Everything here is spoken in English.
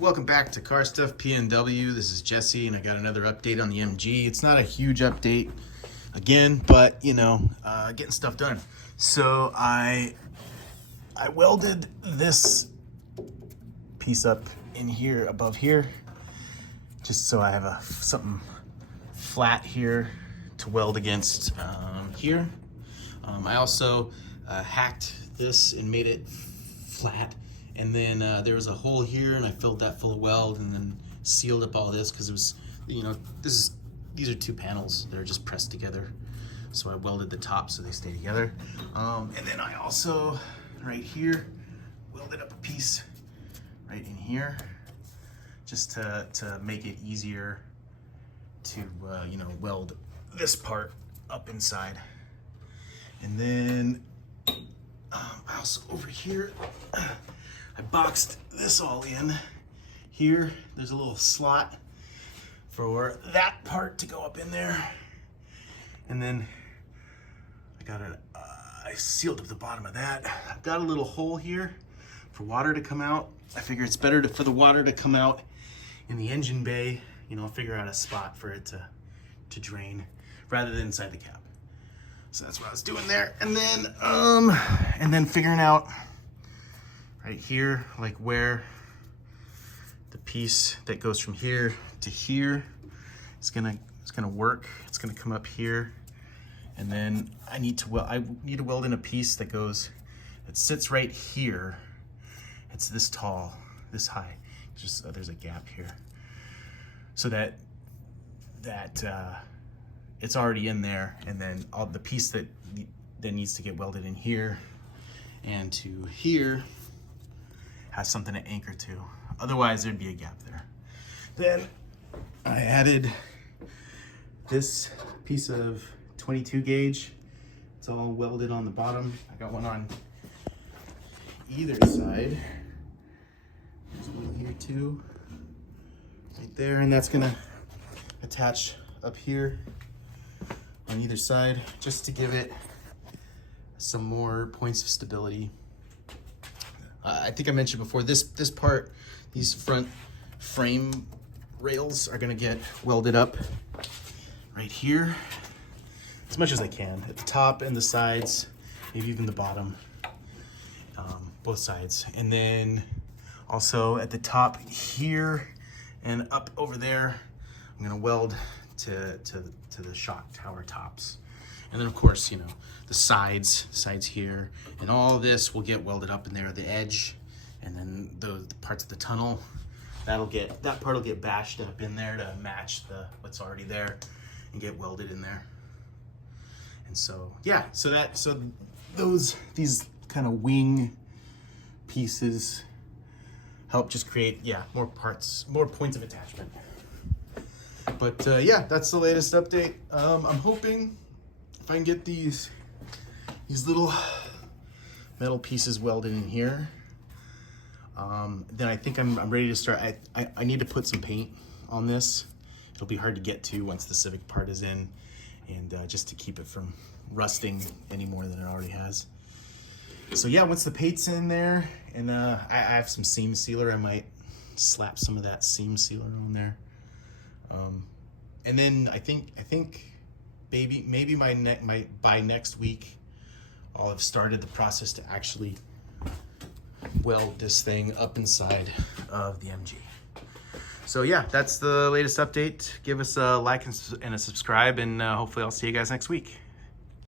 Welcome back to Car Stuff PNW. This is Jesse, and I got another update on the MG. It's not a huge update, again, but getting stuff done. So I welded this piece up in here, above here, just so I have something flat here to weld against here. I also hacked this and made it flat. And then there was a hole here, and I filled that full of weld, and then sealed up all this because it was, these are two panels that are just pressed together. So I welded the top so they stay together. And then I also, right here, welded up a piece right in here, just to make it easier to, weld this part up inside. And then I also over here, I boxed this all in here. There's a little slot for that part to go up in there. And then I sealed up the bottom of that. I've got a little hole here for water to come out. I figure it's better for the water to come out in the engine bay. I'll figure out a spot for it to drain rather than inside the cab. So that's what I was doing there. And then figuring out right here, like where the piece that goes from here to here is gonna work. It's gonna come up here, and then I need to weld in a piece that sits right here. It's this tall, this high. Just there's a gap here, so that it's already in there, and then all the piece that needs to get welded in here and to here has something to anchor to. Otherwise, there'd be a gap there. Then I added this piece of 22 gauge. It's all welded on the bottom. I got one on either side. There's one here too, right there, and that's gonna attach up here on either side, just to give it some more points of stability. I think I mentioned before, this part, these front frame rails are gonna get welded up right here as much as I can, at the top and the sides, maybe even the bottom, both sides. And then also at the top here and up over there, I'm gonna weld to the shock tower tops. And then of course, the sides here, and all this will get welded up in there, the edge, and then the parts of the tunnel, that part will get bashed up in there to match what's already there and get welded in there. And so, yeah, so these kind of wing pieces help just create, more parts, more points of attachment. But yeah, that's the latest update. I'm hoping if I can get these little metal pieces welded in here, then I think I'm ready to start. I need to put some paint on this. It'll be hard to get to once the Civic part is in, and just to keep it from rusting any more than it already has. So yeah, once the paint's in there, and I have some seam sealer, I might slap some of that seam sealer on there. And then I think maybe by next week, I'll have started the process to actually weld this thing up inside of the MG. So yeah, that's the latest update. Give us a like and a subscribe, and hopefully I'll see you guys next week.